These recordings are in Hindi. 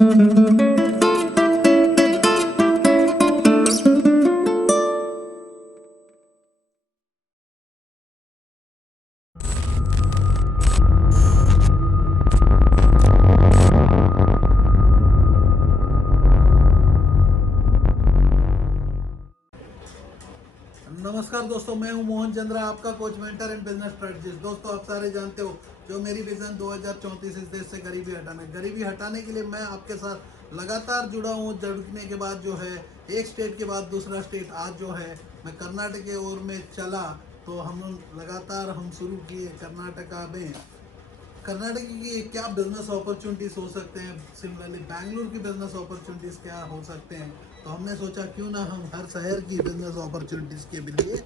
नमस्कार दोस्तों, मैं हूं मोहन चंद्रा, आपका coach mentor and business strategist. दोस्तों, आप सारे जानते हो जो मेरी विजन 2034 इस देश से गरीबी हटाने के लिए मैं आपके साथ लगातार जुड़ा हूं। जुड़ने के बाद जो है एक स्टेट के बाद दूसरा स्टेट, आज जो है मैं कर्नाटक के ओर में चला। तो हम लगातार हम शुरू किए कर्नाटका में। कर्नाटक की क्या बिजनेस अपॉर्चुनिटीज हो सकते हैं, सिमिलरली बैंगलोर की बिजनेस अपॉर्चुनिटीज क्या हो सकते हैं। तो हमने सोचा क्यों ना हम हर शहर की बिजनेस अपॉर्चुनिटीज के लिए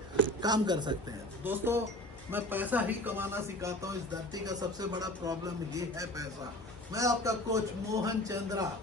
काम कर सकते हैं। दोस्तों, मैं पैसा ही कमाना सिखाता हूँ। इस धरती का सबसे बड़ा प्रॉब्लम ये है पैसा। मैं आपका कोच मोहन चंद्रा,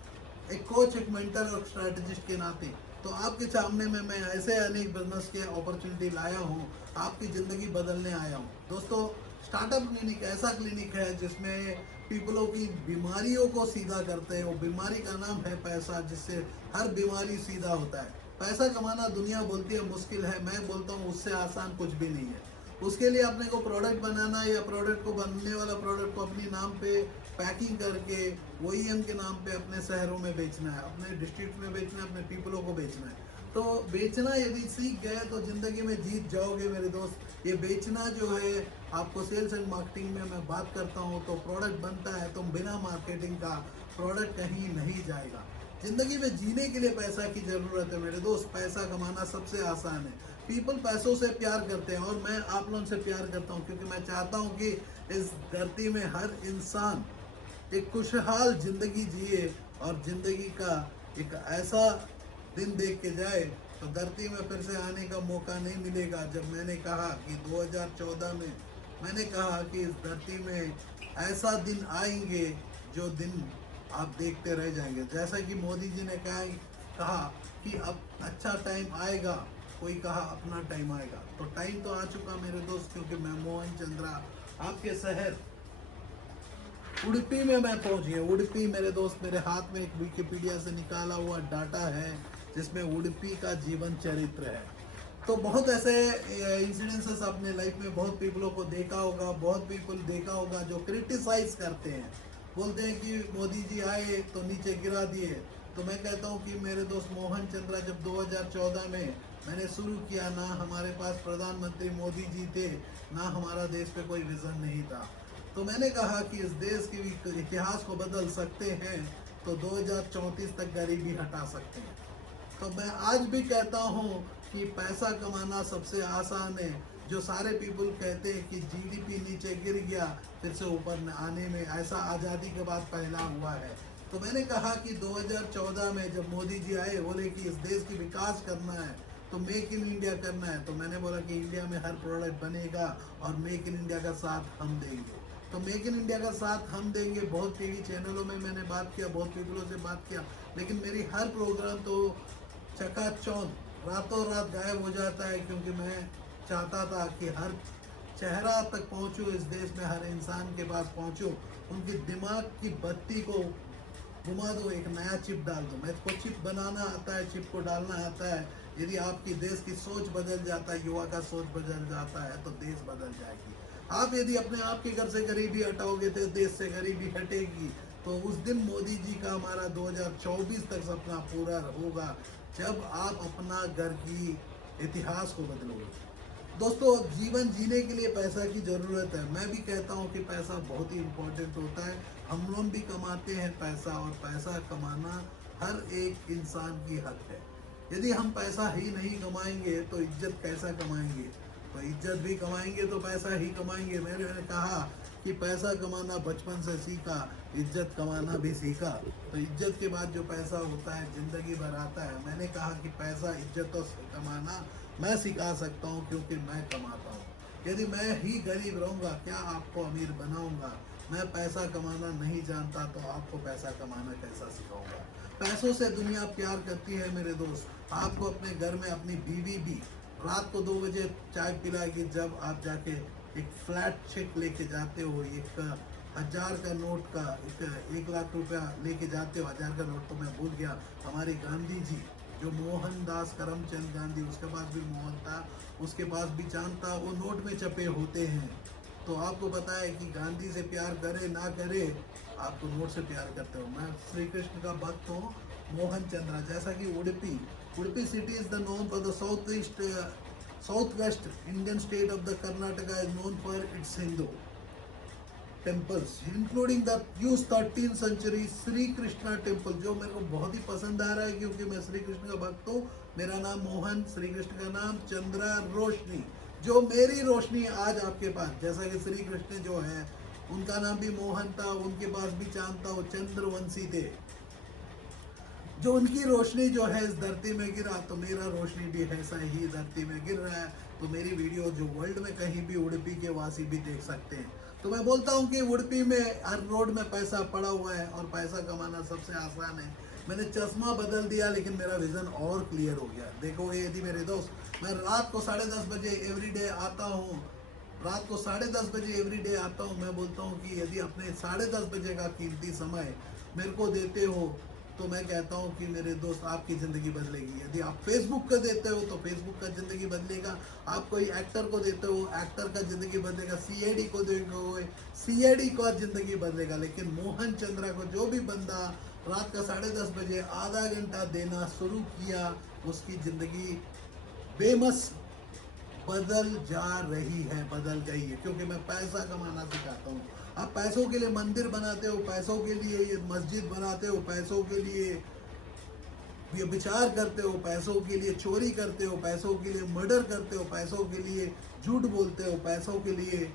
एक कोच, एक मेंटर और स्ट्रेटजिस्ट के नाते तो आपके सामने में मैं ऐसे अनेक बिजनेस के अपॉर्चुनिटी लाया हूँ, आपकी ज़िंदगी बदलने आया हूँ। दोस्तों, स्टार्टअप क्लिनिक ऐसा क्लिनिक है जिसमें पीपलों की बीमारियों को सीधा करते हैं। वो बीमारी का नाम है पैसा, जिससे हर बीमारी सीधा होता है। पैसा कमाना दुनिया बोलती है मुश्किल है, मैं बोलता हूँ उससे आसान कुछ भी नहीं है। उसके लिए अपने को प्रोडक्ट बनाना या प्रोडक्ट को बनने वाला प्रोडक्ट को अपने नाम पे पैकिंग करके OEM के नाम पे अपने शहरों में बेचना है, अपने डिस्ट्रिक्ट में बेचना है, अपने पीपलों को बेचना है। तो बेचना यदि सीख गए तो ज़िंदगी में जीत जाओगे मेरे दोस्त। ये बेचना जो है, आपको सेल्स एंड मार्केटिंग में मैं बात करता हूँ तो प्रोडक्ट बनता है, तो बिना मार्केटिंग का प्रोडक्ट कहीं नहीं जाएगा। ज़िंदगी में जीने के लिए पैसा की ज़रूरत है मेरे दोस्त। पैसा कमाना सबसे आसान है। पीपल पैसों से प्यार करते हैं और मैं आप लोगों से प्यार करता हूँ, क्योंकि मैं चाहता हूँ कि इस धरती में हर इंसान एक खुशहाल ज़िंदगी जिए और ज़िंदगी का एक ऐसा दिन देख के जाए। तो धरती में फिर से आने का मौका नहीं मिलेगा। जब मैंने कहा कि 2014 में मैंने कहा कि इस धरती में ऐसा दिन आएंगे जो दिन आप देखते रह जाएंगे। जैसा कि मोदी जी ने कहा कि अब अच्छा टाइम आएगा, कोई कहा अपना टाइम आएगा। तो टाइम तो आ चुका मेरे दोस्त, क्योंकि मैं मोहन चंद्रा आपके शहर उडुपी में मैं पहुंच गया। उडुपी मेरे दोस्त, मेरे हाथ में एक विकिपीडिया से निकाला हुआ डाटा है जिसमें उडुपी का जीवन चरित्र है। तो बहुत ऐसे इंसिडेंसेस अपने लाइफ में बहुत पीपलों को देखा होगा, बहुत पीपल देखा होगा जो क्रिटिसाइज करते हैं, बोलते हैं कि मोदी जी आए तो नीचे गिरा दिए। तो मैं कहता हूँ कि मेरे दोस्त मोहन चंद्रा, जब 2014 में मैंने शुरू किया, ना हमारे पास प्रधानमंत्री मोदी जी थे, ना हमारा देश पे कोई विजन नहीं था। तो मैंने कहा कि इस देश के भी इतिहास को बदल सकते हैं, तो 2034 तक गरीबी हटा सकते हैं। तो मैं आज भी कहता हूँ कि पैसा कमाना सबसे आसान है। जो सारे पीपल कहते हैं कि GDP नीचे गिर गया, फिर से ऊपर आने में ऐसा आज़ादी के बाद पहला हुआ है। तो मैंने कहा कि 2014 में जब मोदी जी आए, बोले कि इस देश की विकास करना है तो मेक इन इंडिया करना है। तो मैंने बोला कि इंडिया में हर प्रोडक्ट बनेगा और मेक इन इंडिया का साथ हम देंगे। तो मेक इन इंडिया का साथ हम देंगे। बहुत टीवी चैनलों में मैंने बात किया, बहुत पीपलों से बात किया, लेकिन मेरी हर प्रोग्राम तो चकाचौंध रातों रात गायब हो जाता है, क्योंकि मैं चाहता था कि हर चेहरा तक पहुंचूं, इस देश में हर इंसान के पास पहुंचूं, उनके दिमाग की बत्ती को घुमा दो, एक नया चिप डाल दो। मेरे को चिप बनाना आता है, चिप को डालना आता है। यदि आपकी देश की सोच बदल जाता है, युवा का सोच बदल जाता है, तो देश बदल जाएगी। आप यदि अपने आप के घर से गरीबी हटाओगे तो देश से गरीबी हटेगी। तो उस दिन मोदी जी का हमारा 2024 तक सपना पूरा होगा, जब आप अपना घर की इतिहास को बदलोगे। दोस्तों, जीवन जीने के लिए पैसा की ज़रूरत है। मैं भी कहता हूँ कि पैसा बहुत ही इम्पोर्टेंट होता है। हम लोग भी कमाते हैं पैसा, और पैसा कमाना हर एक इंसान की हक है। यदि हम पैसा ही नहीं कमाएंगे तो इज्जत कैसा कमाएंगे। तो इज्जत भी कमाएंगे तो पैसा ही कमाएंगे। मैंने कहा कि पैसा कमाना बचपन से सीखा, इज्जत कमाना भी सीखा। तो इज्जत के बाद जो पैसा होता है ज़िंदगी भर आता है। मैंने कहा कि पैसा, इज्जतों से कमाना मैं सिखा सकता हूँ, क्योंकि मैं कमाता हूँ। यदि मैं ही गरीब रहूँगा, क्या आपको अमीर बनाऊँगा। मैं पैसा कमाना नहीं जानता तो आपको पैसा कमाना कैसा सिखाऊंगा। पैसों से दुनिया प्यार करती है मेरे दोस्त। आपको अपने घर में अपनी बीवी भी रात को 2 बजे चाय पिलाएगी, जब आप जाके एक फ्लैट चेक लेके जाते हो, एक 1000 का नोट का 1 लाख रुपया लेके जाते हो, 1000 का नोट तो मैं भूल गया, हमारे गांधी जी जो मोहनदास करमचंद गांधी, उसके पास भी मोहन था, उसके पास भी चांद था, वो नोट में छपे होते हैं। तो आपको पता है कि गांधी से प्यार करे ना करे, आपको नोट से प्यार करते हो। मैं श्री कृष्ण का भक्त हूँ, मोहन चंद्रा। जैसा कि Udupi city is the known for the south west Indian state of the Karnataka is known for its Hindu temples including the use 13th century Shri Krishna temple, जो मेरे को बहुत ही पसंद आ रहा है क्योंकि मैं श्री कृष्ण का भक्त हूँ। मेरा नाम मोहन, श्री कृष्ण का नाम चंद्रा, रोशनी, जो मेरी रोशनी आज आपके पास, जैसा कि श्री कृष्ण जो है उनका नाम भी मोहन था, उनके पास भी चांद था, वो चंद्रवंशी थे, जो उनकी रोशनी जो है इस धरती में गिरा, तो मेरा रोशनी भी ऐसा ही धरती में गिर रहा है। तो मेरी वीडियो जो वर्ल्ड में कहीं भी उडुपी के वासी भी देख सकते हैं। तो मैं बोलता हूँ कि उडुपी में हर रोड में पैसा पड़ा हुआ है और पैसा कमाना सबसे आसान है। मैंने चश्मा बदल दिया लेकिन मेरा विजन और क्लियर हो गया। देखोगे यदि मेरे दोस्त, मैं रात को 10:30 बजे एवरीडे आता हूँ, रात को 10:30 बजे एवरीडे आता हूँ। मैं बोलता हूँ कि यदि अपने 10:30 बजे का कीमती समय मेरे को देते हो, तो मैं कहता हूँ कि मेरे दोस्त आपकी ज़िंदगी बदलेगी। यदि आप फेसबुक का देते हो तो फेसबुक का ज़िंदगी बदलेगा, आप कोई एक्टर को देते हो, एक्टर का ज़िंदगी बदलेगा, सीआईडी को देखोगे, सीआईडी का ज़िंदगी बदलेगा। लेकिन मोहन चंद्रा को जो भी बंदा रात का 10:30 बजे आधा घंटा देना शुरू किया, उसकी ज़िंदगी बेमस बदल जा रही है, बदल गई है, क्योंकि मैं पैसा कमाना सिखाता हूँ। आप पैसों के लिए मंदिर बनाते हो, पैसों के लिए ये मस्जिद बनाते हो, पैसों के लिए ये विचार करते हो, पैसों के लिए चोरी करते हो, पैसों के लिए मर्डर करते हो, पैसों के लिए झूठ बोलते हो, पैसों के लिए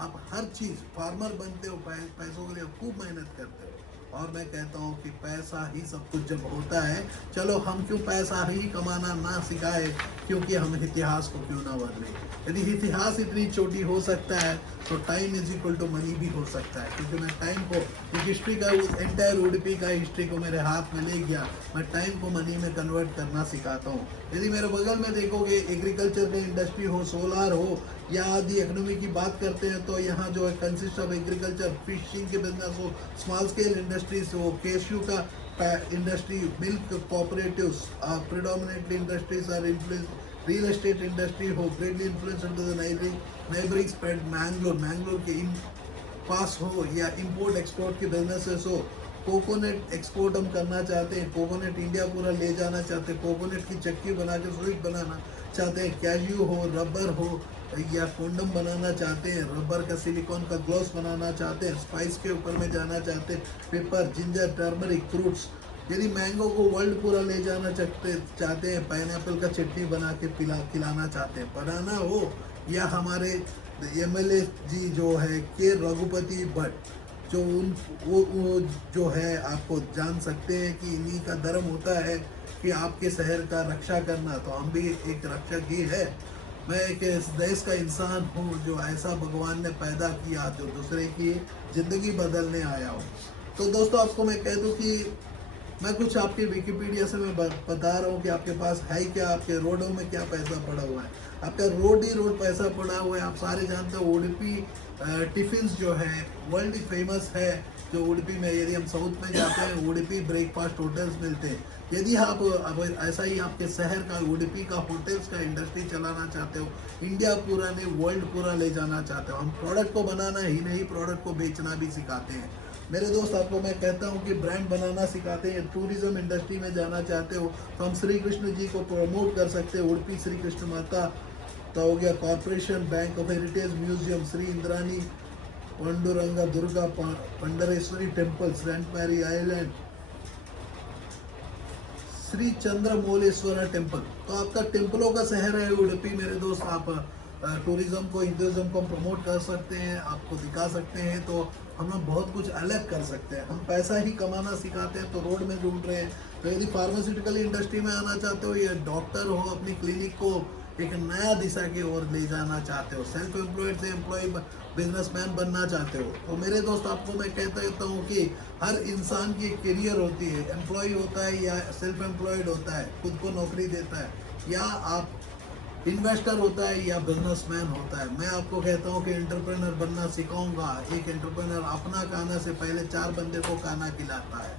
आप हर चीज़ फार्मर बनते हो, पैसों के लिए खूब मेहनत करते हो। और मैं कहता हूँ कि पैसा ही सब कुछ जब होता है, चलो हम क्यों पैसा ही कमाना ना सिखाए, क्योंकि हम इतिहास को क्यों ना बदले। यदि इतिहास इतनी छोटी हो सकता है तो time is equal to money भी हो सकता है, क्योंकि मैं टाइम को, हिस्ट्री का, एंटायर उडुपी का हिस्ट्री को मेरे हाथ में ले गया, मैं टाइम को मनी में कन्वर्ट करना सिखाता हूँ। यदि मेरे बगल में देखोगे एग्रीकल्चर की इंडस्ट्री हो, सोलार हो या आदि इकोनॉमी की बात करते हैं, तो यहाँ जो है कंसिस्ट ऑफ एग्रीकल्चर, फिशिंग के बिजनेस हो, स्मॉल स्केल इंडस्ट्रीज हो, केशू का industry, milk cooperatives, predominantly industries are influence, real estate industry हो, greatly influence into the neighbouring spread, Mangalore के इन पास हो, या इंपोर्ट एक्सपोर्ट के बिजनेसेस हो, कोकोनट एक्सपोर्ट हम करना चाहते हैं, कोकोनट इंडिया पूरा ले जाना चाहते हैं, कोकोनट की चक्की बना के स्वीट बनाना चाहते हैं, कैश्यू हो, रबर हो, या कोंडम बनाना चाहते हैं, रबर का सिलिकॉन का ग्लोव्स बनाना चाहते हैं, स्पाइस के ऊपर में जाना चाहते हैं, पेपर, जिंजर, टर्मरिक, फ्रूट्स, यदि मैंगो को वर्ल्ड पूरा ले जाना चाहते हैं, पाइनएप्पल का चटनी बना के खिलाना चाहते हैं, बनाना हो, या हमारे एमएलए जी जो है के रघुपति भट्ट, जो वो जो है, आपको जान सकते हैं कि इन्हीं का धर्म होता है कि आपके शहर का रक्षा करना। तो हम भी एक रक्षक ही है। मैं एक इस देश का इंसान हूँ जो ऐसा भगवान ने पैदा किया जो दूसरे की ज़िंदगी बदलने आया हो। तो दोस्तों आपको मैं कह दूँ कि मैं कुछ आपके विकिपीडिया से मैं बता रहा हूँ कि आपके पास है क्या, आपके रोडों में क्या पैसा पड़ा हुआ है। आपका रोड ही रोड पैसा पड़ा हुआ है। आप सारे जानते हो उडुपी टिफिन्स जो है वर्ल्ड फेमस है। जो उडुपी में, यदि हम साउथ में जाते हैं, उडुपी ब्रेकफास्ट होटल्स मिलते हैं। यदि आप अब ऐसा ही आपके शहर का, उडुपी का होटल्स का इंडस्ट्री चलाना चाहते हो, इंडिया पूरा नहीं वर्ल्ड पूरा ले जाना चाहते हो, हम प्रोडक्ट को बनाना ही नहीं, प्रोडक्ट को बेचना भी सिखाते हैं। मेरे दोस्त आपको मैं कहता हूँ कि ब्रांड बनाना सिखाते हैं। टूरिज्म इंडस्ट्री में जाना चाहते हो तो हम श्री कृष्ण जी को प्रमोट कर सकते हैं। उडुपी श्री कृष्ण माता का हो गया, corporation bank of heritage museum, Shri Indrani Panduranga Durga Pandareshwari temple, saint Mary island, Shri Chandramouleshwara temple. तो आपका टेम्पलों का शहर है उडुपी मेरे दोस्त। आप टूरिज्म को, हिंदुइज्म को प्रमोट कर सकते हैं, आपको दिखा सकते हैं। तो हम लोग बहुत कुछ अलग कर सकते हैं। हम पैसा ही कमाना सिखाते हैं तो रोड में ढूंढ रहे हैं। तो यदि फार्मास्यूटिकल इंडस्ट्री में आना चाहते हो, या डॉक्टर हो, अपनी क्लिनिक को एक नया दिशा की ओर ले जाना चाहते हो, सेल्फ एम्प्लॉयड से एम्प्लॉय बिजनेसमैन बनना चाहते हो, तो मेरे दोस्त आपको मैं कहता हूँ कि हर इंसान की एक करियर होती है। एम्प्लॉय होता है या सेल्फ एम्प्लॉयड होता है, खुद को नौकरी देता है, या आप इन्वेस्टर होता है या बिजनेसमैन होता है। मैं आपको कहता हूँ कि एंटरप्रेन्योर बनना सिखाऊंगा। एक एंटरप्रेन्योर अपना खाना से पहले 4 बंदे को खाना खिलाता है।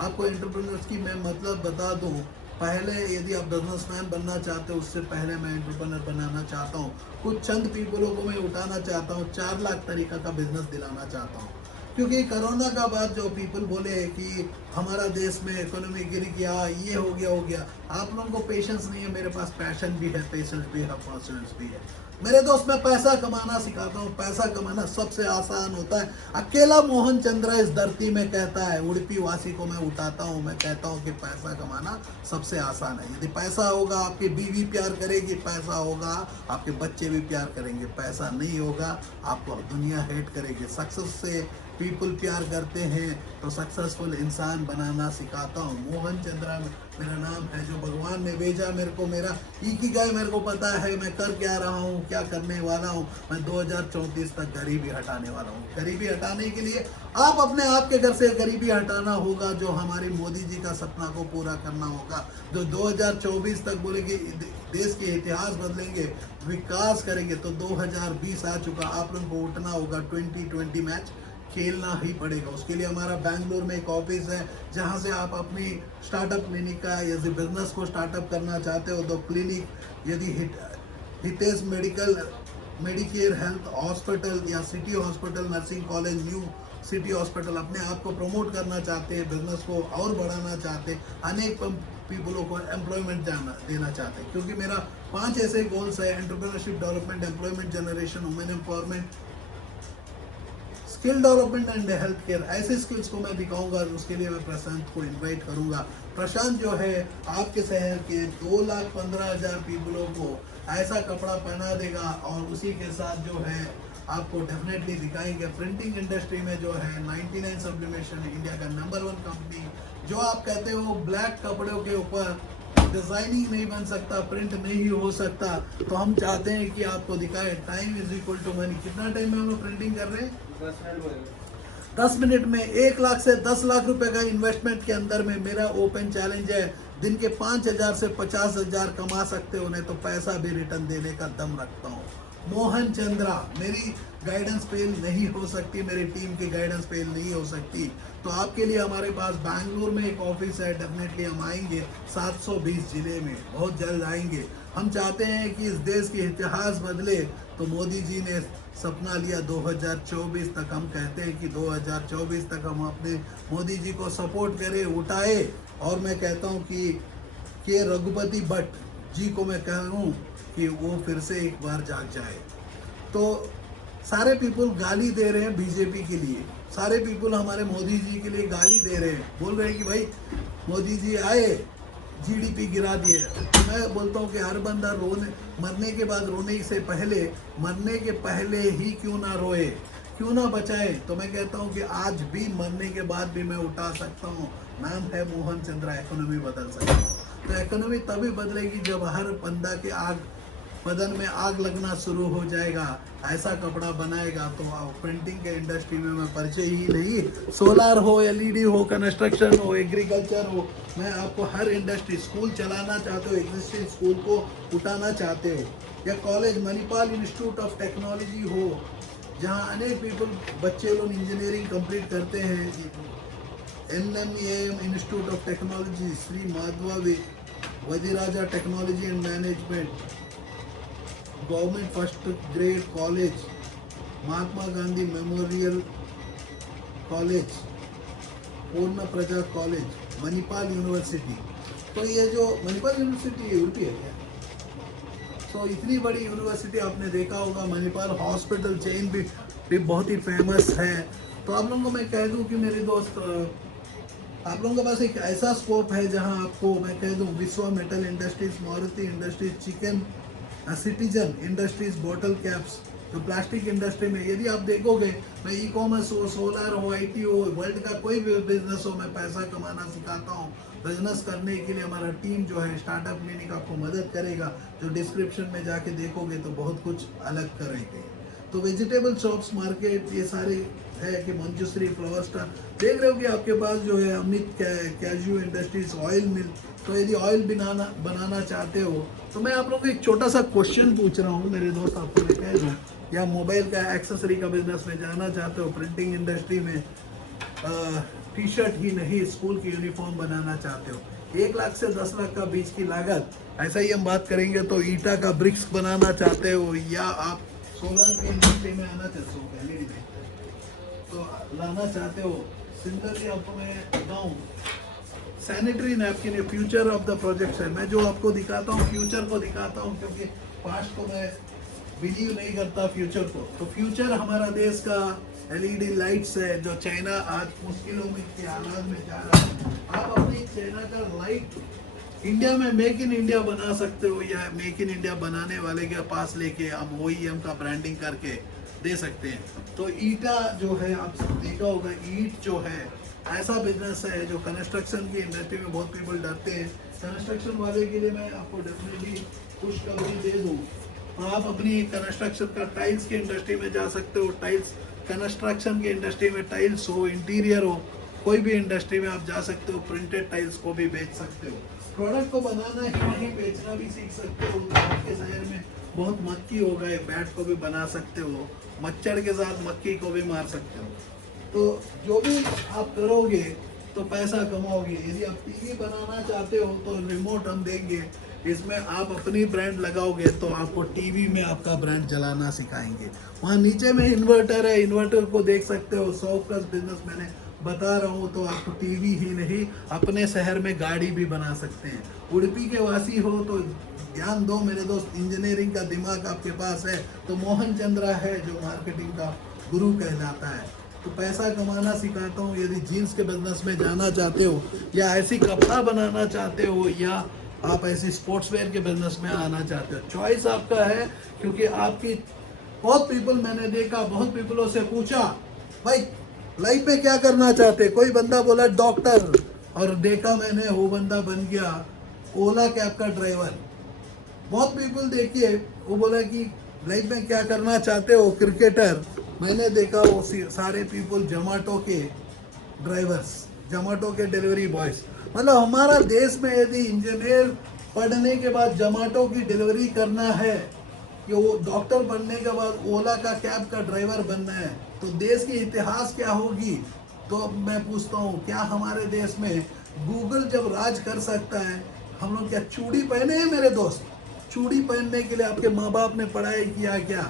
आपको एंटरप्रेन्योर्स की मैं मतलब बता दूँ। पहले यदि आप बिजनेसमैन बनना चाहते हो, उससे पहले मैं एंटरप्रेन्योर बनाना चाहता हूँ। कुछ चंद पीपलों को मैं उठाना चाहता हूँ, 4 लाख तरीका का बिजनेस दिलाना चाहता हूँ। क्योंकि कोरोना का बाद जो पीपल बोले कि हमारा देश में इकोनॉमी गिर गया, ये हो गया, आप लोगों को पेशेंस नहीं है। मेरे पास पैशन भी है, पेशेंस भी है, परसिस्टेंस भी है। मेरे दोस्त, मैं पैसा कमाना सिखाता हूँ। पैसा कमाना सबसे आसान होता है। अकेला मोहन चंद्र इस धरती में कहता है, उड़पी वासी को मैं उठाता हूँ, मैं कहता हूँ कि पैसा कमाना सबसे आसान है। यदि पैसा होगा, आपकी बीवी प्यार करेगी, पैसा होगा, आपके बच्चे भी प्यार करेंगे। पैसा नहीं होगा, आपको दुनिया हेट करेगी। सक्सेस से पीपल प्यार करते हैं, तो सक्सेसफुल इंसान बनाना सिखाता हूँ। मोहन चंद्रा मेरा नाम है, जो भगवान ने भेजा मेरे को। मेरा इकिगाई मेरे को पता है, मैं कर क्या रहा हूँ, क्या करने वाला हूँ। मैं 2034 तक गरीबी हटाने वाला हूँ। गरीबी हटाने के लिए आप अपने आप के घर से गरीबी हटाना होगा। जो हमारे मोदी जी का सपना को पूरा करना होगा, जो 2024 तक बोले कि देश के इतिहास बदलेंगे, विकास करेंगे, तो 2020 आ चुका। आप लोगों को उठना होगा। 2020 मैच खेलना ही पड़ेगा। उसके लिए हमारा बैंगलोर में एक ऑफिस है, जहां से आप अपनी स्टार्टअप क्लिनिक का, यदि बिजनेस को स्टार्टअप करना चाहते हो तो क्लिनिक, यदि हितेश मेडिकेयर हेल्थ हॉस्पिटल या city hospital, nursing college, new city hospital, अपने आप को प्रमोट करना चाहते हैं, बिजनेस को और बढ़ाना चाहते हैं, अनेक पीपलों को एम्प्लॉयमेंट देना चाहते हैं। क्योंकि मेरा 5 ऐसे गोल्स है: entrepreneurship development, employment generation, women empowerment, skill development and health care. ऐसे स्किल्स को मैं दिखाऊंगा। उसके लिए मैं प्रशांत को इनवाइट करूंगा। प्रशांत जो है आपके शहर के 2,15,000 पीपलों को ऐसा कपड़ा पहना देगा, और उसी के साथ जो है आपको डेफिनेटली दिखाएंगे। प्रिंटिंग इंडस्ट्री में जो है 99 सब्लिमेशन इंडिया का नंबर 1 कंपनी। जो आप कहते हो ब्लैक कपड़ों के ऊपर डिजाइनिंग नहीं बन सकता, प्रिंट नहीं हो सकता, तो हम चाहते हैं कि आपको दिखाए। Time is equal to money. कितना टाइम में हम लोग प्रिंटिंग कर रहे हैं? 10 मिनट में 1 लाख से 10 लाख रुपए का इन्वेस्टमेंट के अंदर में मेरा ओपन चैलेंज है। दिन के 5,000 से 50,000 कमा सकते हो, उन्हें तो पैसा भी रिटर्न देने का दम रखता हूँ। मोहन चंद्रा, मेरी गाइडेंस फेल नहीं हो सकती, मेरी टीम की गाइडेंस फेल नहीं हो सकती। तो आपके लिए हमारे पास बैंगलोर में एक ऑफिस है। डेफिनेटली हम आएंगे 720 जिले में, बहुत जल्द आएंगे। हम चाहते हैं कि इस देश के इतिहास बदले। तो मोदी जी ने सपना लिया 2024 तक। हम कहते हैं कि 2024 तक हम अपने मोदी जी को सपोर्ट करें, उठाए। और मैं कहता हूँ कि के रघुपति भट्ट जी को मैं कह रहा हूँ कि वो फिर से एक बार जाग जाए। तो सारे पीपल गाली दे रहे हैं बीजेपी के लिए, सारे पीपल हमारे मोदी जी के लिए गाली दे रहे हैं, बोल रहे हैं कि भाई मोदी जी आए, जीडीपी गिरा दिए। मैं बोलता हूँ कि हर बंदा मरने के बाद रोने से पहले, मरने के पहले ही क्यों ना रोए, क्यों ना बचाए। तो मैं कहता हूँ कि आज भी मरने के बाद भी मैं उठा सकता हूँ। नाम है मोहन चंद्रा। इकोनॉमी बदल सकता हूँ। तो इकोनॉमी तभी बदलेगी जब हर बंदा के बदन में आग लगना शुरू हो जाएगा, ऐसा कपड़ा बनाएगा। तो प्रिंटिंग के इंडस्ट्री में मैं परिचय ही नहीं, सोलार हो, एलईडी हो, कंस्ट्रक्शन हो, एग्रीकल्चर हो, मैं आपको हर इंडस्ट्री, स्कूल चलाना चाहते हो, एग्जिस्टिंग स्कूल को उठाना चाहते हो, या college Manipal institute of technology हो, जहाँ अनेक पीपल बच्चे लोग इंजीनियरिंग कंप्लीट करते हैं, NMEAM institute of technology, Shri Madhva Vadiraja technology and management, government first grade college, Mahatma Gandhi memorial college, Poorna Prajna college, Manipal university. तो ये जो मणिपाल यूनिवर्सिटी यूपी है क्या? तो इतनी बड़ी यूनिवर्सिटी आपने देखा होगा। मणिपाल हॉस्पिटल चेन भी बहुत ही फेमस है। तो आप लोगों को मैं कह दूं कि मेरे दोस्त, आप लोगों के पास एक ऐसा स्कोप है जहां आपको मैं कह दूं, विश्वा metal industries, Maruti industries, chicken citizen industries, bottle caps, जो प्लास्टिक इंडस्ट्री में यदि आप देखोगे, मैं ई कॉमर्स हो, सोलर हो, IT हो, वर्ल्ड का कोई भी बिजनेस हो, मैं पैसा कमाना सिखाता हूँ। बिजनेस करने के लिए हमारा टीम जो है स्टार्टअप क्लिनिक आपको मदद करेगा। जो डिस्क्रिप्शन में जाके देखोगे तो बहुत कुछ अलग करेंगे। तो वेजिटेबल शॉप्स मार्केट ये सारे है कि मंजूश्री फ्लावर स्टार देख रहे हो कि आपके पास जो है अमित कैजू इंडस्ट्रीज ऑयल मिल। तो यदि ऑयल बनाना चाहते हो तो मैं आप लोगों को एक छोटा सा क्वेश्चन पूछ रहा हूँ मेरे दोस्त, आपको मैं कह दूँ, या मोबाइल का एक्सेसरी का बिजनेस में जाना चाहते हो, प्रिंटिंग इंडस्ट्री में टी शर्ट ही नहीं स्कूल की यूनिफॉर्म बनाना चाहते हो, 1 लाख से 10 लाख का बीच की लागत, ऐसा ही हम बात करेंगे तो ईटा का ब्रिक्स बनाना चाहते हो, या आप सोलर की इंडस्ट्री में आना चाहते हो, एलईडी में तो लाना चाहते हो। सिमिलरली आपको मैं बताऊँ सैनिटरी नैपकिन ये फ्यूचर ऑफ द प्रोजेक्ट है। मैं जो आपको दिखाता हूँ फ्यूचर को दिखाता हूँ, क्योंकि पास्ट को मैं बिलीव नहीं करता फ्यूचर को। तो फ्यूचर हमारा देश का एलईडी लाइट्स है, जो चाइना आज मुश्किलों में के हालात में जा रहा है। आप अपनी चाइना का लाइट इंडिया में मेक इन इंडिया बना सकते हो, या मेक इन इंडिया बनाने वाले के पास लेके हम OEM का ब्रांडिंग करके दे सकते हैं। तो ईटा जो है आप सब देखा होगा, ईट जो है ऐसा बिजनेस है जो कंस्ट्रक्शन की इंडस्ट्री में बहुत पीपल डरते हैं। कंस्ट्रक्शन वाले के लिए मैं आपको डेफिनेटली खुशखबरी दे दूँ, तो आप अपनी कंस्ट्रक्शन का टाइल्स की इंडस्ट्री में जा सकते हो। टाइल्स कंस्ट्रक्शन की इंडस्ट्री में टाइल्स हो, इंटीरियर हो, कोई भी इंडस्ट्री में आप जा सकते हो। प्रिंटेड टाइल्स को भी बेच सकते हो। प्रोडक्ट को बनाना ही नहीं बेचना भी सीख सकते हो। आपके शहर में बहुत मक्खी हो गए, बैट को भी बना सकते हो, मच्छर के साथ मक्खी को भी मार सकते हो। तो जो भी आप करोगे तो पैसा कमाओगे। यदि आप टीवी बनाना चाहते हो तो रिमोट हम देंगे, इसमें आप अपनी ब्रांड लगाओगे तो आपको टीवी में आपका ब्रांड जलाना सिखाएंगे। वहाँ नीचे में इन्वर्टर है, इन्वर्टर को देख सकते हो। 100+ बिजनेस मैंने बता रहा हूँ, तो आपको टीवी ही नहीं अपने शहर में गाड़ी भी बना सकते हैं। उड़पी के वासी हो तो ध्यान दो मेरे दोस्त, इंजीनियरिंग का दिमाग आपके पास है तो मोहन चंद्रा है जो मार्केटिंग का गुरु कहलाता है। तो पैसा कमाना सिखाता हूँ। यदि जीन्स के बिजनेस में जाना चाहते हो, या ऐसी कपड़ा बनाना चाहते हो, या आप ऐसी स्पोर्ट्स वेयर के बिजनेस में आना चाहते हो, चॉइस आपका है। क्योंकि आपकी बहुत पीपल मैंने देखा, बहुत पीपलों से पूछा भाई लाइफ में क्या करना चाहते, कोई बंदा बोला डॉक्टर, और देखा मैंने वो बंदा बन गया ओला कैब का ड्राइवर। बहुत पीपल देखिए वो बोला कि लाइफ में क्या करना चाहते हो, क्रिकेटर, मैंने देखा वो सारे पीपल जोमेटो के ड्राइवर्स, जोमेटो के डिलीवरी बॉयज। मतलब हमारा देश में यदि इंजीनियर पढ़ने के बाद जोमेटो की डिलीवरी करना है, कि वो डॉक्टर बनने के बाद ओला का कैब का ड्राइवर बनना है, तो देश की इतिहास क्या होगी। तो अब मैं पूछता हूँ, क्या हमारे देश में गूगल जब राज कर सकता है, हम लोग क्या चूड़ी पहने हैं मेरे दोस्त? चूड़ी पहनने के लिए आपके माँ बाप ने पढ़ाई किया क्या?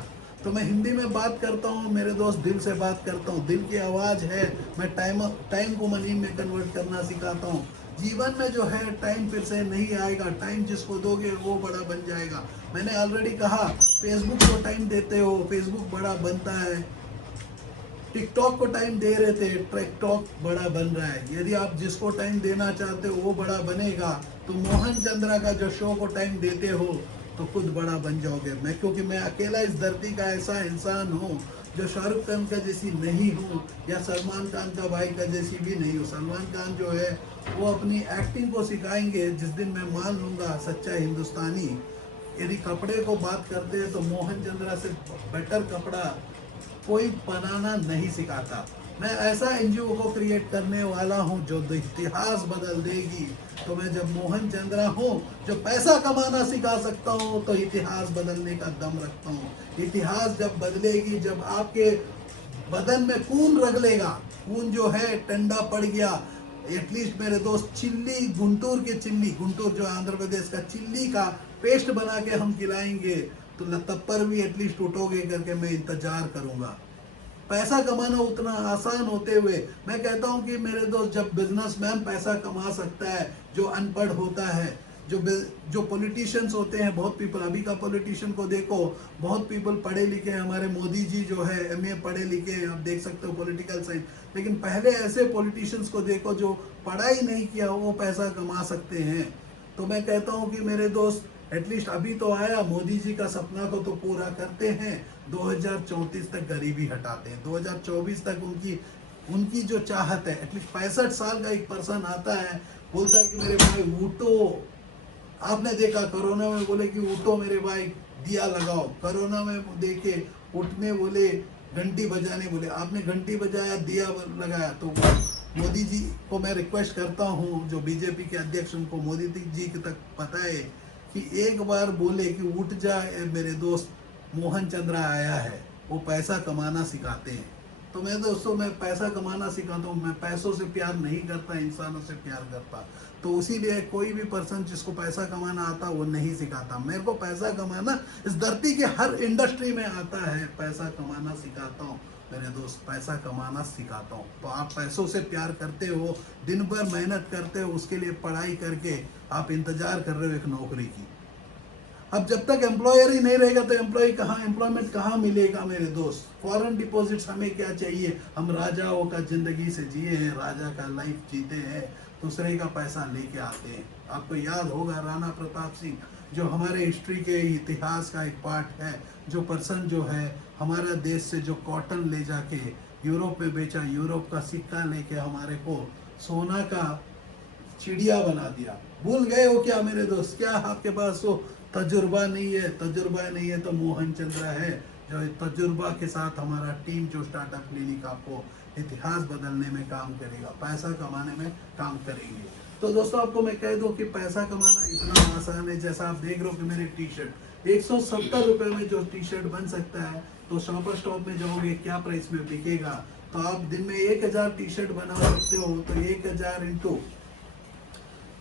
तो मैं हिंदी में बात करता हूँ मेरे दोस्त, दिल से बात करता हूँ, दिल की आवाज़ है। मैं टाइम को मनी में कन्वर्ट करना सिखाता हूँ। जीवन में जो है टाइम फिर से नहीं आएगा, टाइम जिसको दोगे वो बड़ा बन जाएगा। मैंने ऑलरेडी कहा, फेसबुक को टाइम देते हो, फेसबुक बड़ा बनता है। टिकटॉक को टाइम दे रहे थे, टिकटॉक बड़ा बन रहा है। यदि आप जिसको टाइम देना चाहते हो वो बड़ा बनेगा, तो मोहन चंद्रा का जो शो को टाइम देते हो तो खुद बड़ा बन जाओगे। मैं क्योंकि मैं अकेला इस धरती का ऐसा इंसान हूँ जो शाहरुख खान का जैसी नहीं हूँ, या सलमान खान का भाई का जैसी भी नहीं हूँ। सलमान खान जो है वो अपनी एक्टिंग को सिखाएंगे जिस दिन मैं मान लूँगा सच्चा हिंदुस्तानी। यदि कपड़े को बात करते हैं तो मोहन चंद्रा से बेटर कपड़ा कोई बनाना नहीं सिखाता। मैं ऐसा NGO को क्रिएट करने वाला हूं जो इतिहास बदल देगी। तो मैं जब मोहन चंद्रा हूं जो पैसा कमाना सिखा सकता हूं, तो इतिहास बदलने का दम रखता हूं। इतिहास जब बदलेगी, जब आपके बदन में खून रगलेगा, खून जो है ठंडा पड़ गया, एटलीस्ट मेरे दोस्त चिल्ली, गुंटूर के चिल्ली, गुंटूर जो आंध्र प्रदेश का चिल्ली का पेस्ट बना के हम खिलाएंगे, तो तब पर भी एटलीस्ट उठोगे करके मैं इंतजार करूंगा। पैसा कमाना उतना आसान होते हुए मैं कहता हूं कि मेरे दोस्त, जब बिजनेसमैन पैसा कमा सकता है, जो अनपढ़ होता है, जो पॉलिटिशियंस होते हैं, बहुत पीपल, अभी का पॉलिटिशियन को देखो, बहुत पीपल पढ़े लिखे हैं। हमारे मोदी जी जो है MA पढ़े लिखे हैं, आप देख सकते हो पॉलिटिकल साइंस। लेकिन पहले ऐसे पॉलिटिशियंस को देखो जो पढ़ाई नहीं किया, वो पैसा कमा सकते हैं। तो मैं कहता हूँ कि मेरे दोस्त, एटलीस्ट अभी तो आया, मोदी जी का सपना को तो पूरा करते हैं, 2034 तक गरीबी हटाते हैं, 2024 तक उनकी जो चाहत है। एटलीस्ट 65 साल का एक पर्सन आता है, बोलता है कि मेरे भाई उठो। आपने देखा कोरोना में बोले कि उठो मेरे भाई, दिया लगाओ। कोरोना में देखे उठने बोले, घंटी बजाने बोले, आपने घंटी बजाया, दिया लगाया। तो मोदी जी को मैं रिक्वेस्ट करता हूँ, जो बीजेपी के अध्यक्ष, उनको मोदी जी के तक पता है कि एक बार बोले कि उठ जा मेरे दोस्त, मोहन चंद्रा आया है, वो पैसा कमाना सिखाते हैं। तो मैं दोस्तों, मैं पैसा कमाना सिखाता हूँ, मैं पैसों से प्यार नहीं करता, इंसानों से प्यार करता। तो इसीलिए कोई भी पर्सन जिसको पैसा कमाना आता वो नहीं सिखाता। मेरे को पैसा कमाना इस धरती के हर इंडस्ट्री में आता है, पैसा कमाना सिखाता हूँ मेरे दोस्त, पैसा कमाना सिखाता हूँ। तो आप पैसों से प्यार करते हो, दिन भर मेहनत करते हो, उसके लिए पढ़ाई करके आप इंतजार कर रहे हो एक नौकरी की। अब जब तक एम्प्लॉयर ही नहीं रहेगा तो एम्प्लॉयमेंट कहाँ मिलेगा मेरे दोस्त। फॉरेन डिपॉजिट्स हमें क्या चाहिए, हम राजाओं का जिंदगी से जिए हैं, राजा का लाइफ जीते हैं, दूसरे का पैसा लेके आते हैं। आपको याद होगा राणा प्रताप सिंह, जो हमारे हिस्ट्री के इतिहास का एक पार्ट है, जो पर्सन जो है हमारा देश से जो कॉटन ले जाके यूरोप में बेचा, यूरोप का सिक्का लेके हमारे को सोना का चिड़िया बना दिया। भूल गए हो क्या मेरे दोस्त? क्या आपके पास वो तजुर्बा नहीं है? तजुर्बा नहीं है तो मोहन चंद्रा है, जो तजुर्बा के साथ हमारा टीम जो स्टार्टअप क्लिनिक आपको इतिहास बदलने में काम करेगा, पैसा कमाने में काम करेंगे। तो दोस्तों, आपको मैं कह दूं कि पैसा कमाना इतना आसान है। जैसा आप देख रहे हो कि मेरे टी शर्ट 170 रुपए में जो टी शर्ट बन सकता है, तो शॉपर स्टॉप में जाओगे क्या प्राइस में बिकेगा। तो आप दिन में 1000 टी शर्ट बना सकते हो, तो 1000 इंटू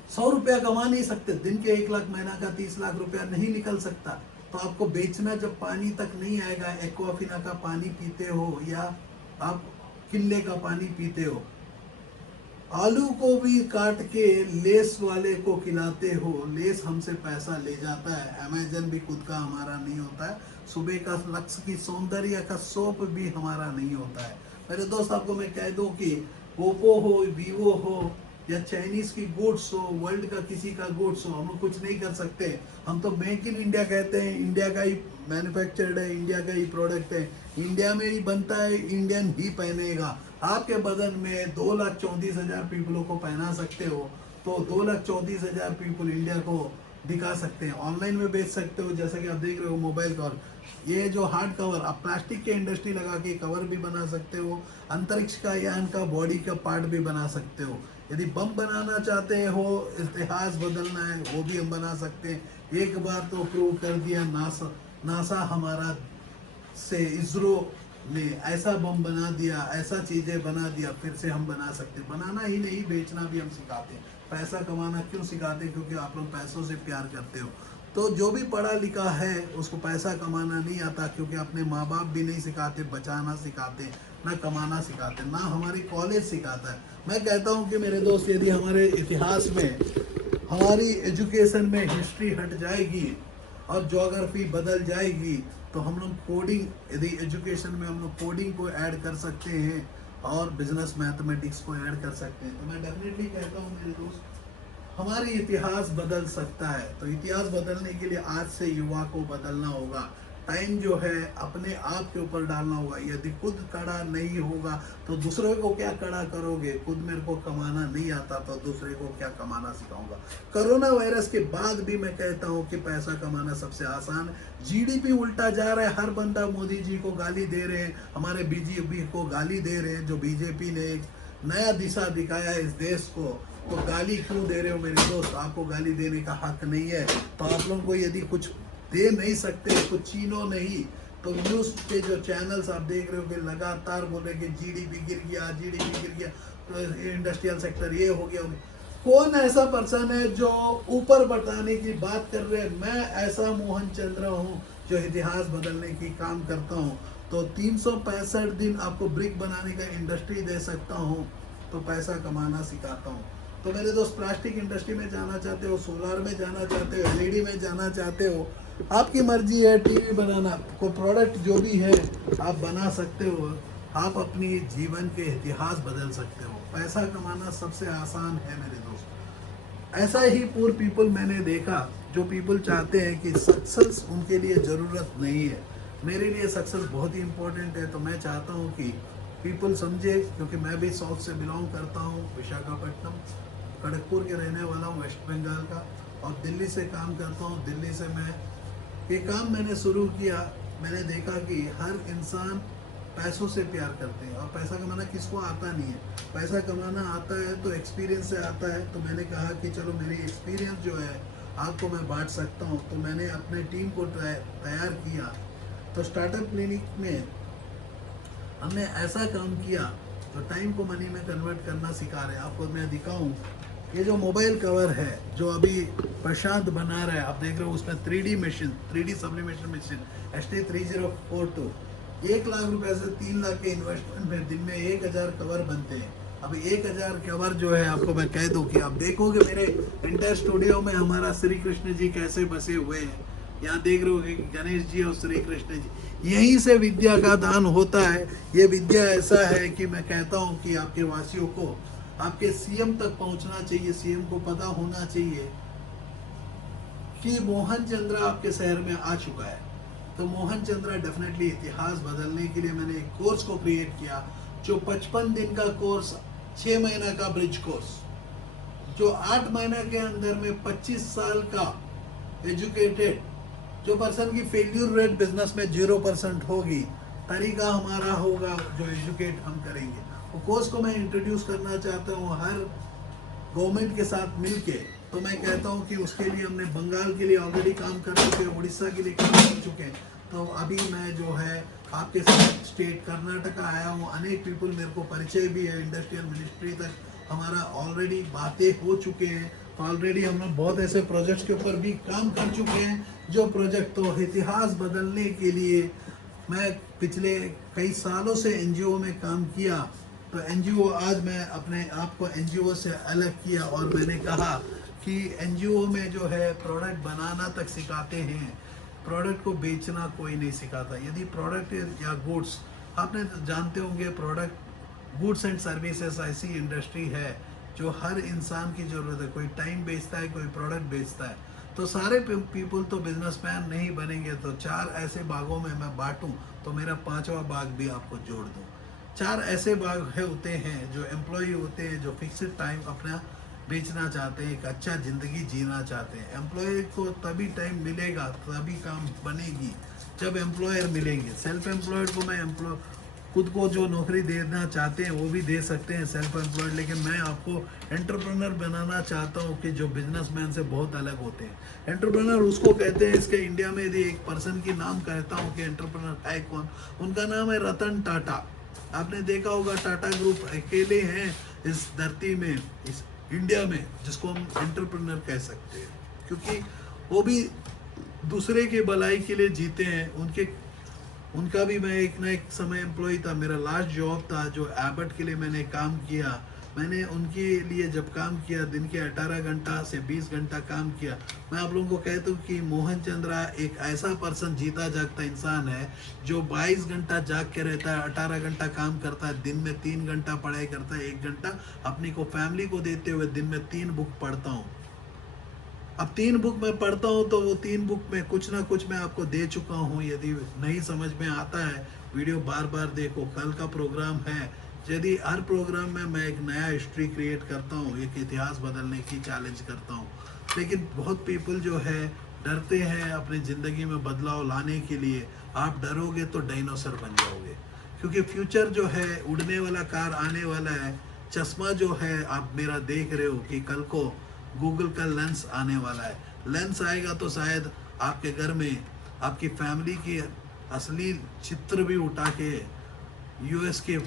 100 रुपया कमा नहीं सकते। दिन के 1 लाख, महीना का 30 लाख रुपया नहीं निकल सकता। तो आपको बेचना जब पानी तक नहीं आएगा, एक्वाफिना का पानी पीते हो या आप किले का पानी पीते हो, आलू को भी काट के लेस वाले को खिलाते हो, लेस हमसे पैसा ले जाता है। अमेजन भी खुद का हमारा नहीं होता है। सुबह का लक्स की सौंदर्य का सोप भी हमारा नहीं होता है। मेरे दोस्त, आपको मैं कह दूं कि ओप्पो हो, वीवो हो या चाइनीज की गुड्स हो, वर्ल्ड का किसी का गुड्स हो, हम कुछ नहीं कर सकते। हम तो मेक इन इंडिया कहते हैं, इंडिया का ही मैन्युफैक्चर्ड है, इंडिया का ही प्रोडक्ट है, इंडिया में ही बनता है, इंडियन ही पहनेगा। आपके बदन में 2,34,000 पीपलों को पहना सकते हो, तो 2,34,000 पीपल इंडिया को दिखा सकते हैं। ऑनलाइन में बेच सकते हो, जैसा कि आप देख रहे हो मोबाइल कवर, ये जो हार्ड कवर, आप प्लास्टिक के इंडस्ट्री लगा के कवर भी बना सकते हो, अंतरिक्ष का यान का बॉडी का पार्ट भी बना सकते हो। यदि बम बनाना चाहते हो, इतिहास बदलना है, वो भी हम बना सकते हैं। एक बार तो प्रूव कर दिया नासा हमारा से, इसरो ने ऐसा बम बना दिया, ऐसा चीजें बना दिया, फिर से हम बना सकते। बनाना ही नहीं, बेचना भी हम सिखाते हैं। पैसा कमाना क्यों सिखाते हैं? क्योंकि आप लोग पैसों से प्यार करते हो। तो जो भी पढ़ा लिखा है उसको पैसा कमाना नहीं आता, क्योंकि अपने माँ बाप भी नहीं सिखाते, बचाना सिखाते, ना कमाना सिखाते, ना हमारी कॉलेज सिखाता है। मैं कहता हूँ कि मेरे दोस्त, यदि हमारे इतिहास में, हमारी एजुकेशन में हिस्ट्री हट जाएगी और ज्योग्राफी बदल जाएगी, तो हम लोग कोडिंग, यदि एजुकेशन में हम लोग कोडिंग को ऐड कर सकते हैं और बिजनेस मैथमेटिक्स को ऐड कर सकते हैं, तो मैं डेफिनेटली कहता हूँ मेरे दोस्त, हमारी इतिहास बदल सकता है। तो इतिहास बदलने के लिए आज से युवा को बदलना होगा। टाइम जो है अपने आप के ऊपर डालना होगा। यदि खुद कड़ा नहीं होगा तो दूसरे को क्या कड़ा करोगे? खुद मेरे को कमाना नहीं आता तो दूसरे को क्या कमाना सिखाऊंगा। कोरोना वायरस के बाद भी मैं कहता हूँ कि पैसा कमाना सबसे आसान है। जीडीपी उल्टा जा रहा है, हर बंदा मोदी जी को गाली दे रहे हैं, हमारे बीजेपी को गाली दे रहे हैं। जो बीजेपी ने एक नया दिशा दिखाया है इस देश को, तो गाली क्यों दे रहे हो मेरे दोस्त? आपको गाली देने का हक नहीं है। तो आप लोगों को यदि कुछ दे नहीं सकते, कुछ चीनो नहीं, तो न्यूज़ पे जो चैनल्स आप देख रहे हो कि लगातार बोल रहे कि जीडीपी गिर गया, जीडीपी गिर गया, तो इंडस्ट्रियल सेक्टर ये हो गया। कौन ऐसा पर्सन है जो ऊपर बढ़ाने की बात कर रहे हैं? मैं ऐसा मोहन चंद्रा हूँ जो इतिहास बदलने की काम करता हूँ। तो 365 दिन आपको ब्रिक बनाने का इंडस्ट्री दे सकता हूँ, तो पैसा कमाना सिखाता हूँ। तो मेरे दोस्त, प्लास्टिक इंडस्ट्री में जाना चाहते हो, सोलर में जाना चाहते हो, एलईडी में जाना चाहते हो, आपकी मर्जी है। टीवी बनाना, कोई प्रोडक्ट जो भी है आप बना सकते हो। आप अपनी जीवन के इतिहास बदल सकते हो। पैसा कमाना सबसे आसान है मेरे दोस्त। ऐसा ही पूर पीपल मैंने देखा, जो पीपल चाहते हैं कि सक्सेस उनके लिए ज़रूरत नहीं है। मेरे लिए सक्सेस बहुत ही इम्पोर्टेंट है। तो मैं चाहता हूँ कि पीपल समझे, क्योंकि मैं भी साउथ से बिलोंग करता हूँ, विशाखापट्टनम, खड़गपुर के रहने वाला हूँ, वेस्ट बंगाल का, और दिल्ली से काम करता हूँ। दिल्ली से मैं ये काम मैंने शुरू किया मैंने देखा कि हर इंसान पैसों से प्यार करते हैं, और पैसा कमाना किसको आता नहीं है। पैसा कमाना आता है तो एक्सपीरियंस से आता है। तो मैंने कहा कि चलो मेरी एक्सपीरियंस जो है आपको मैं बांट सकता हूँ। तो मैंने अपने टीम को तैयार किया। तो स्टार्टअप क्लिनिक में हमने ऐसा काम किया तो टाइम को मनी में कन्वर्ट करना सिखा रहे हैं। आपको मैं दिखाऊं, ये जो मोबाइल कवर है जो अभी प्रशांत बना रहा है, आप देख रहे हो, उसमें 3D machine, 3D sublimation machine ST3042, 1 lakh रुपए से 3 लाख के इन्वेस्टमेंट में दिन में 1000 कवर बनते हैं। अब 1000 कवर जो है आपको मैं कह दूं कि आप देखोगे मेरे इंटर स्टूडियो में हमारा श्री कृष्ण जी कैसे बसे हुए हैं। यहाँ देख रहे हो कि गणेश जी और श्री कृष्ण जी, यहीं से विद्या का दान होता है। ये विद्या ऐसा है कि मैं कहता हूँ कि आपके वासियों को आपके सीएम तक पहुंचना चाहिए। सीएम को पता होना चाहिए कि मोहन चंद्रा आपके शहर में आ चुका है। तो मोहन चंद्रा डेफिनेटली इतिहास बदलने के लिए मैंने एक कोर्स को क्रिएट किया, जो 55 दिन का कोर्स, 6 महीना का ब्रिज कोर्स, जो 8 महीने के अंदर में 25 साल का एजुकेटेड जो पर्सन की फेल्यूर रेट बिजनेस में 0% होगी, तरीका हमारा होगा जो एजुकेट हम करेंगे। वो कोर्स को मैं इंट्रोड्यूस करना चाहता हूँ हर गवर्नमेंट के साथ मिलके। तो मैं कहता हूँ कि उसके लिए हमने बंगाल के लिए ऑलरेडी काम कर चुके हैं, उड़ीसा के लिए काम कर चुके हैं। तो अभी मैं जो है आपके साथ स्टेट कर्नाटका आया हूँ। अनेक पीपल मेरे को परिचय भी है, इंडस्ट्रियल मिनिस्ट्री तक हमारा ऑलरेडी बातें हो चुके हैं। तो ऑलरेडी हम लोग बहुत ऐसे प्रोजेक्ट्स के ऊपर भी काम कर चुके हैं, जो प्रोजेक्ट तो इतिहास बदलने के लिए मैं पिछले कई सालों से एनजीओ में काम किया। तो एनजीओ आज मैं अपने आप को एनजीओ से अलग किया और मैंने कहा कि एनजीओ में जो है प्रोडक्ट बनाना तक सिखाते हैं, प्रोडक्ट को बेचना कोई नहीं सिखाता। यदि प्रोडक्ट या गुड्स, आपने जानते होंगे प्रोडक्ट, गुड्स एंड सर्विसेज ऐसी इंडस्ट्री है जो हर इंसान की ज़रूरत है। कोई टाइम बेचता है, कोई प्रोडक्ट बेचता है। तो सारे पीपल तो बिजनेसमैन नहीं बनेंगे। तो 4 ऐसे भागों में मैं बांटूं तो मेरा 5वां भाग भी आपको जोड़ दूं। 4 ऐसे भाग होते हैं जो एम्प्लॉय होते हैं, जो फिक्स्ड टाइम अपना बेचना चाहते हैं, एक अच्छा ज़िंदगी जीना चाहते हैं। एम्प्लॉय को तभी टाइम मिलेगा, तभी काम बनेगी जब एम्प्लॉयर मिलेंगे। सेल्फ एम्प्लॉयड को मैं खुद को जो नौकरी देना चाहते हैं वो भी दे सकते हैं सेल्फ एम्प्लॉयड, लेकिन मैं आपको एंटरप्रेन्योर बनाना चाहता हूँ कि जो बिजनेसमैन से बहुत अलग होते हैं। एंटरप्रेन्योर उसको कहते हैं, इसके इंडिया में यदि एक पर्सन की नाम कहता हूँ कि एंटरप्रेन्योर है कौन, उनका नाम है रतन टाटा। आपने देखा होगा टाटा ग्रुप अकेले हैं इस धरती में, इस इंडिया में, जिसको हम एंटरप्रेन्योर कह सकते हैं, क्योंकि वो भी दूसरे के भलाई के लिए जीते हैं। उनका भी मैं एक ना एक समय एम्प्लॉय था। मेरा लास्ट जॉब था जो एबट के लिए मैंने काम किया। मैंने उनके लिए जब काम किया, दिन के 18 घंटा से 20 घंटा काम किया। मैं आप लोगों को कहता हूँ कि मोहन चंद्रा एक ऐसा पर्सन, जीता जागता इंसान है जो 22 घंटा जाग के रहता है, 18 घंटा काम करता है, दिन में 3 घंटा पढ़ाई करता है, 1 घंटा अपनी को फैमिली को देते हुए दिन में 3 बुक पढ़ता हूँ। अब 3 बुक मैं पढ़ता हूँ तो वो 3 बुक में कुछ ना कुछ मैं आपको दे चुका हूँ। यदि नहीं समझ में आता है, वीडियो बार बार देखो। कल का प्रोग्राम है, यदि हर प्रोग्राम में मैं एक नया हिस्ट्री क्रिएट करता हूँ, एक इतिहास बदलने की चैलेंज करता हूँ। लेकिन बहुत पीपल जो है डरते हैं अपनी ज़िंदगी में बदलाव लाने के लिए। आप डरोगे तो डायनासोर बन जाओगे, क्योंकि फ्यूचर जो है, उड़ने वाला कार आने वाला है। चश्मा जो है आप मेरा देख रहे हो कि कल को गूगल का लेंस आने वाला है। लेंस आएगा तो शायद आपके घर में आपकी फैमिली की असली चित्र भी उठा के यूएस के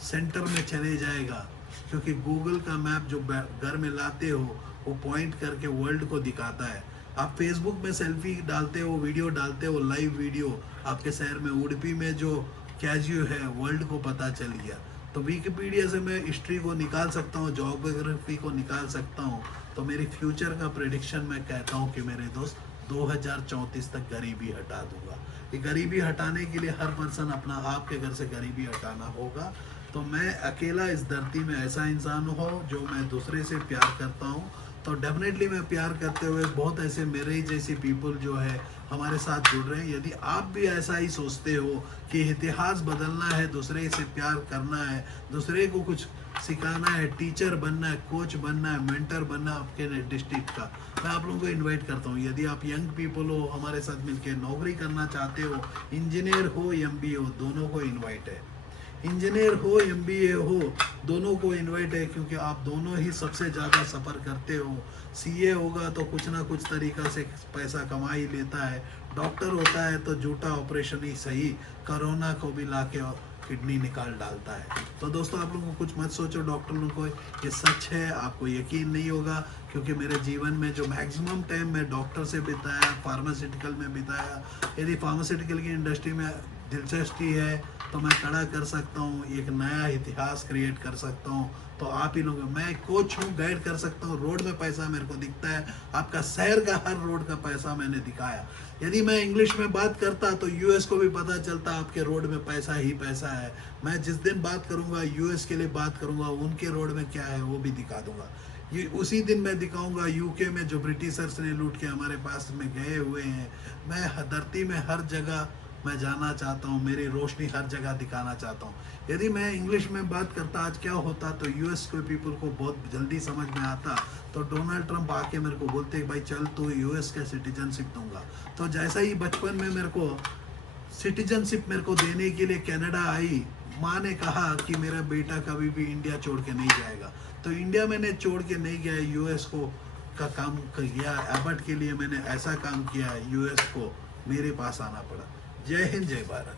सेंटर में चले जाएगा, क्योंकि गूगल का मैप जो घर में लाते हो वो पॉइंट करके वर्ल्ड को दिखाता है। आप फेसबुक में सेल्फी डालते हो, वीडियो डालते हो, लाइव वीडियो, आपके शहर में उड़पी में जो कैजियो है वर्ल्ड को पता चल गया। तो विकिपीडिया से मैं हिस्ट्री को निकाल सकता हूँ, जोग्राफी को निकाल सकता हूँ। तो मेरी फ्यूचर का प्रेडिक्शन मैं कहता हूँ कि मेरे दोस्त 2034 तक गरीबी हटा दूंगा। ये गरीबी हटाने के लिए हर पर्सन अपना, आपके घर से गरीबी हटाना होगा। तो मैं अकेला इस धरती में ऐसा इंसान हूँ जो मैं दूसरे से प्यार करता हूँ। तो डेफिनेटली मैं प्यार करते हुए बहुत ऐसे मेरे ही जैसी पीपल जो है हमारे साथ जुड़ रहे हैं। यदि आप भी ऐसा ही सोचते हो कि इतिहास बदलना है, दूसरे से प्यार करना है, दूसरे को कुछ सिखाना है, टीचर बनना है, कोच बनना है, मेंटर बनना है आपके डिस्ट्रिक्ट का, मैं आप लोगों को इनवाइट करता हूँ। यदि आप यंग पीपल हो, हमारे साथ मिलकर नौकरी करना चाहते हो, इंजीनियर हो एमबीए हो, दोनों को इनवाइट है। इंजीनियर हो एमबीए हो, दोनों को इनवाइट है, क्योंकि आप दोनों ही सबसे ज़्यादा सफ़र करते हो। सीए होगा तो कुछ ना कुछ तरीका से पैसा कमा ही लेता है, डॉक्टर होता है तो झूठा ऑपरेशन ही सही कोरोना को भी ला के किडनी निकाल डालता है। तो दोस्तों आप लोगों को कुछ मत सोचो, डॉक्टरों को ये सच है, आपको यकीन नहीं होगा, क्योंकि मेरे जीवन में जो मैक्सिमम टाइम मैं डॉक्टर से बिताया, फार्मास्यूटिकल में बिताया। यदि फार्मास्यूटिकल की इंडस्ट्री में दिलचस्पी है तो मैं खड़ा कर सकता हूँ, एक नया इतिहास क्रिएट कर सकता हूँ। तो आप ही लोग, मैं कोच हूँ, गाइड कर सकता हूँ। रोड में पैसा मेरे को दिखता है, आपका शहर का हर रोड का पैसा मैंने दिखाया। यदि मैं इंग्लिश में बात करता तो यूएस को भी पता चलता आपके रोड में पैसा ही पैसा है। मैं जिस दिन बात करूँगा यूएस के लिए बात करूँगा, उनके रोड में क्या है वो भी दिखा दूंगा। ये उसी दिन मैं दिखाऊंगा यूके में जो ब्रिटिशर्स ने लूट के हमारे पास में गए हुए हैं। मैं धरती में हर जगह मैं जाना चाहता हूँ, मेरी रोशनी हर जगह दिखाना चाहता हूँ। यदि मैं इंग्लिश में बात करता आज क्या होता, तो यूएस के पीपल को बहुत जल्दी समझ में आता। तो डोनाल्ड ट्रंप आके मेरे को बोलते भाई चल तो यूएस का सिटीजनशिप दूंगा। तो जैसा ही बचपन में मेरे को सिटीजनशिप मेरे को देने के लिए कनाडा आई, माँ ने कहा कि मेरा बेटा कभी भी इंडिया छोड़ के नहीं जाएगा। तो इंडिया मैंने छोड़ के नहीं गया, यूएस को का काम किया। एबट के लिए मैंने ऐसा काम किया, यूएस को मेरे पास आना पड़ा। जय हिंद, जय Bharat.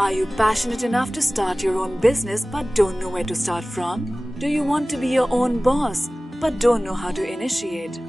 Are you passionate enough to start your own business but don't know where to start from? Do you want to be your own boss but don't know how to initiate?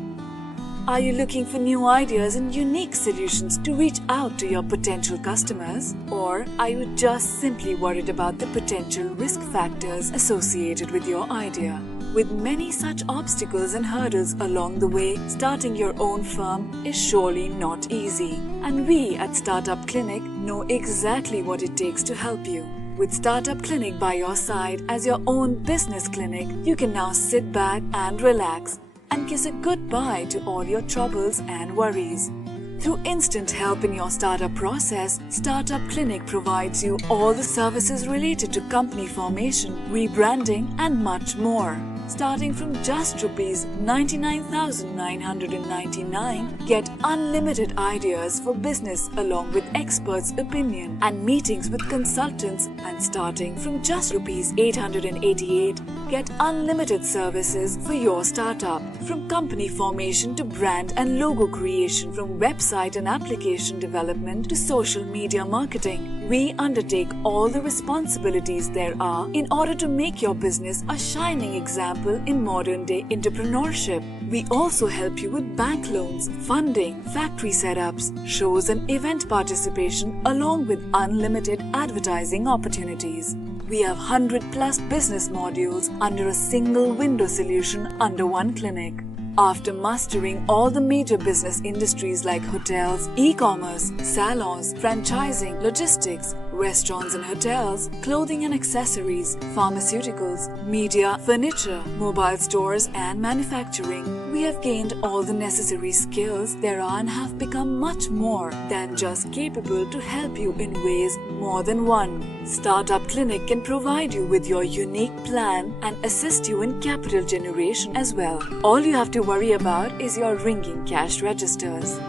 Are you looking for new ideas and unique solutions to reach out to your potential customers? Or are you just simply worried about the potential risk factors associated with your idea? With many such obstacles and hurdles along the way, starting your own firm is surely not easy. And we at Startup Clinic know exactly what it takes to help you. With Startup Clinic by your side as your own business clinic, you can now sit back and relax and kiss a goodbye to all your troubles and worries. Through instant help in your startup process, Startup Clinic provides you all the services related to company formation, rebranding and much more. Starting from just Rs 99,999, get unlimited ideas for business along with experts' opinion and meetings with consultants, and starting from just Rs 888, Get unlimited services for your startup, from company formation to brand and logo creation, from website and application development to social media marketing. We undertake all the responsibilities there are in order to make your business a shining example in modern-day entrepreneurship. We also help you with bank loans, funding, factory setups, shows and event participation, along with unlimited advertising opportunities. We have 100+ business modules under a single window solution under one clinic. After mastering all the major business industries like hotels, e-commerce, salons, franchising, logistics, restaurants and hotels, clothing and accessories, pharmaceuticals, media, furniture, mobile stores and manufacturing, we have gained all the necessary skills there are and have become much more than just capable to help you in ways more than one. Startup Clinic can provide you with your unique plan and assist you in capital generation as well. All you have to worry about is your ringing cash registers.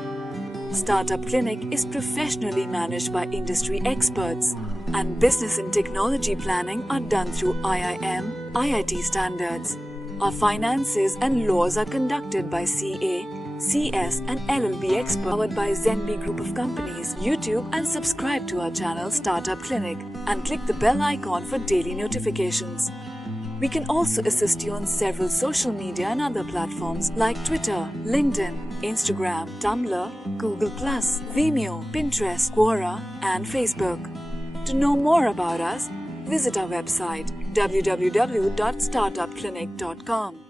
Startup Clinic is professionally managed by industry experts, and business and technology planning are done through IIM, IIT standards. Our finances and laws are conducted by CA, CS and LLB experts, powered by Zenby Group of Companies. YouTube and subscribe to our channel Startup Clinic and click the bell icon for daily notifications. We can also assist you on several social media and other platforms like Twitter, LinkedIn, Instagram, Tumblr, Google+, Vimeo, Pinterest, Quora and Facebook. To know more about us, visit our website www.startupclinic.com.